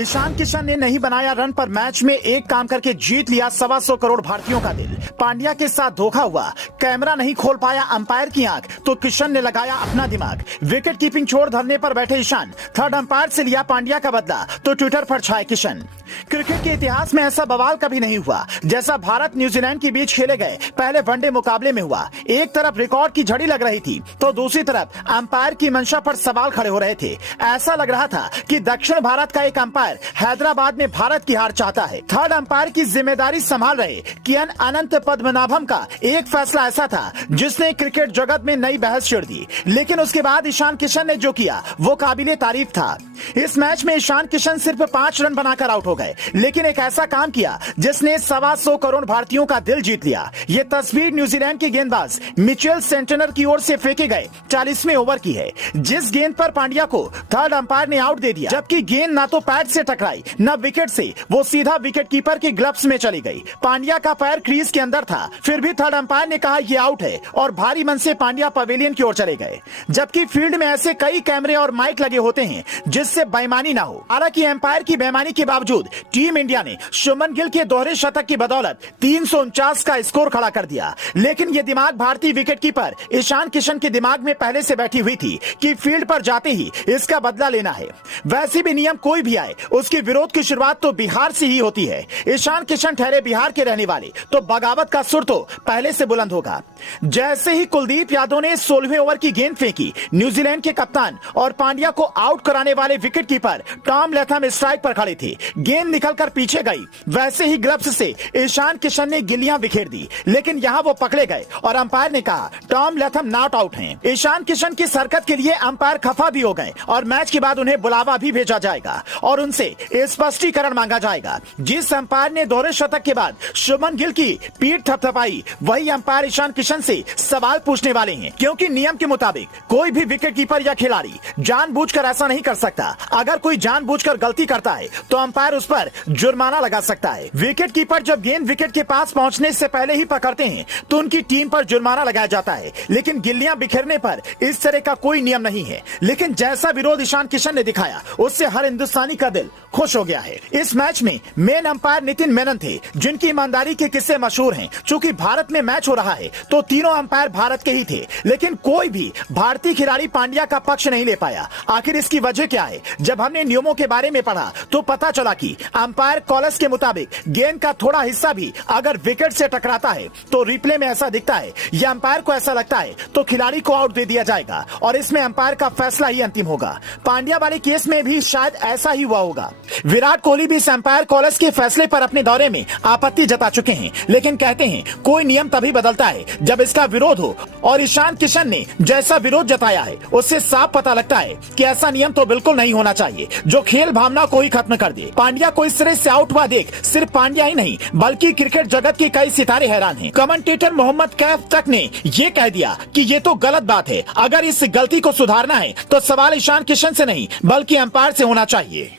ईशान किशन ने नहीं बनाया रन पर मैच में एक काम करके जीत लिया 125 करोड़ भारतीयों का दिल। पांड्या के साथ धोखा हुआ, कैमरा नहीं खोल पाया अंपायर की आंख तो किशन ने लगाया अपना दिमाग। विकेट कीपिंग छोड़ धरने पर बैठे ईशान, थर्ड अंपायर से लिया पांड्या का बदला तो ट्विटर पर छाए किशन। क्रिकेट के इतिहास में ऐसा बवाल कभी नहीं हुआ जैसा भारत न्यूजीलैंड के बीच खेले गए पहले वनडे मुकाबले में हुआ। एक तरफ रिकॉर्ड की झड़ी लग रही थी तो दूसरी तरफ अंपायर की मंशा पर सवाल खड़े हो रहे थे। ऐसा लग रहा था कि दक्षिण भारत का एक अंपायर हैदराबाद में भारत की हार चाहता है। थर्ड अंपायर की जिम्मेदारी संभाल रहे कियन अनंत पद्मनाभम का एक फैसला ऐसा था जिसने क्रिकेट जगत में नई बहस छेड़ दी। लेकिन उसके बाद ईशान किशन ने जो किया वो काबिले तारीफ था। इस मैच में ईशान किशन सिर्फ 5 रन बनाकर आउट हो गए, लेकिन एक ऐसा काम किया जिसने 125 करोड़ भारतीयों का दिल जीत लिया। ये तस्वीर न्यूजीलैंड के गेंदबाज मिचेल सेंटनर की ओर से फेंके गए 40वें ओवर की है, जिस गेंद पर पांड्या को थर्ड अंपायर ने आउट दे दिया, जबकि गेंद ना तो पैड से टकराई न विकेट से, वो सीधा विकेट कीपर के ग्लव्स में चली गई। पांड्या का पैर क्रीज के अंदर था, फिर भी थर्ड अंपायर ने कहा ये आउट है और भारी मन से पांड्या पवेलियन की ओर चले गए। जबकि फील्ड में ऐसे कई कैमरे और माइक लगे होते हैं जिससे बेईमानी ना हो। हालांकि अंपायर की बेईमानी के बावजूद टीम इंडिया ने शुभमन गिल के दोहरे शतक की बदौलत 349 का स्कोर खड़ा कर दिया। लेकिन ये दिमाग भारतीय विकेटकीपर ईशान किशन के दिमाग में पहले से बैठी हुई थी कि फील्ड पर जाते ही इसका बदला लेना है। वैसे भी नियम कोई भी आए उसके विरोध की शुरुआत तो बिहार से ही होती है। ईशान किशन ठहरे बिहार के रहने वाले तो बगावत का सुर तो पहले से बुलंद होगा। जैसे ही कुलदीप यादव ने 16वें ओवर की गेंद फेंकी, न्यूजीलैंड के कप्तान और पांड्या को आउट कराने वाले विकेटकीपर टॉम लैथम स्ट्राइक पर खड़े थे। गेंद निकलकर पीछे गई, वैसे ही ग्लव्स से ईशान किशन ने गिल्लियां बिखेर दी, लेकिन यहां वो पकड़े गए और अंपायर ने कहा टॉम लैथम नॉट आउट हैं। ईशान किशन की हरकत के लिए अंपायर खफा भी हो गए और मैच के बाद उन्हें बुलावा भी भेजा जाएगा और उनसे स्पष्टीकरण मांगा जाएगा। जिस अंपायर ने दोहरे शतक के बाद शुभमन गिल की पीठ थपथपाई, वही अंपायर ईशान किशन से सवाल पूछने वाले हैं, क्योंकि नियम के मुताबिक कोई भी विकेटकीपर या खिलाड़ी जानबूझकर ऐसा नहीं कर सकता। अगर कोई जानबूझकर गलती करता है तो अंपायर उस पर जुर्माना लगा सकता है। विकेटकीपर जब गेंद विकेट के पास पहुंचने से पहले ही पकड़ते हैं तो उनकी टीम पर जुर्माना लगाया जाता है, लेकिन गिल्लियां बिखेरने पर इस तरह का कोई नियम नहीं है। लेकिन जैसा विरोध ईशान किशन ने दिखाया उससे हर हिंदुस्तानी का दिल खुश हो गया है। इस मैच में मेन अंपायर नितिन मेनन थे, जिनकी ईमानदारी के किस्से मशहूर हैं। चूंकि भारत में मैच हो रहा है तो तीनों अंपायर भारत के ही थे, लेकिन कोई भी भारतीय खिलाड़ी पांड्या का पक्ष नहीं ले पाया। आखिर इसकी वजह क्या है? जब हमने नियमों के बारे में पढ़ा तो पता चला कि अंपायर कॉलस के मुताबिक गेंद का थोड़ा हिस्सा भी अगर विकेट से टकराता है तो रिप्ले में ऐसा दिखता है या अंपायर को ऐसा लगता है तो खिलाड़ी को आउट दे दिया जाएगा और इसमें अंपायर का फैसला ही अंतिम होगा। पांड्या वाले केस में भी शायद ऐसा ही हुआ होगा। विराट कोहली भी इस अंपायर कॉलस के फैसले पर अपने दौरे में आपत्ति जता चुके हैं, लेकिन कहते हैं कोई नियम तभी बदलता है जब इसका विरोध हो, और ईशान किशन ने जैसा विरोध जताया है उससे साफ पता लगता है कि ऐसा नियम तो बिल्कुल नहीं होना चाहिए जो खेल भावना को ही खत्म कर दे। पांड्या को इस तरह से आउट हुआ देख सिर्फ पांड्या ही नहीं बल्कि क्रिकेट जगत के कई सितारे हैरान हैं। कमेंटेटर मोहम्मद कैफ तक ने ये कह दिया कि ये तो गलत बात है, अगर इस गलती को सुधारना है तो सवाल ईशान किशन से नहीं बल्कि अंपायर से होना चाहिए।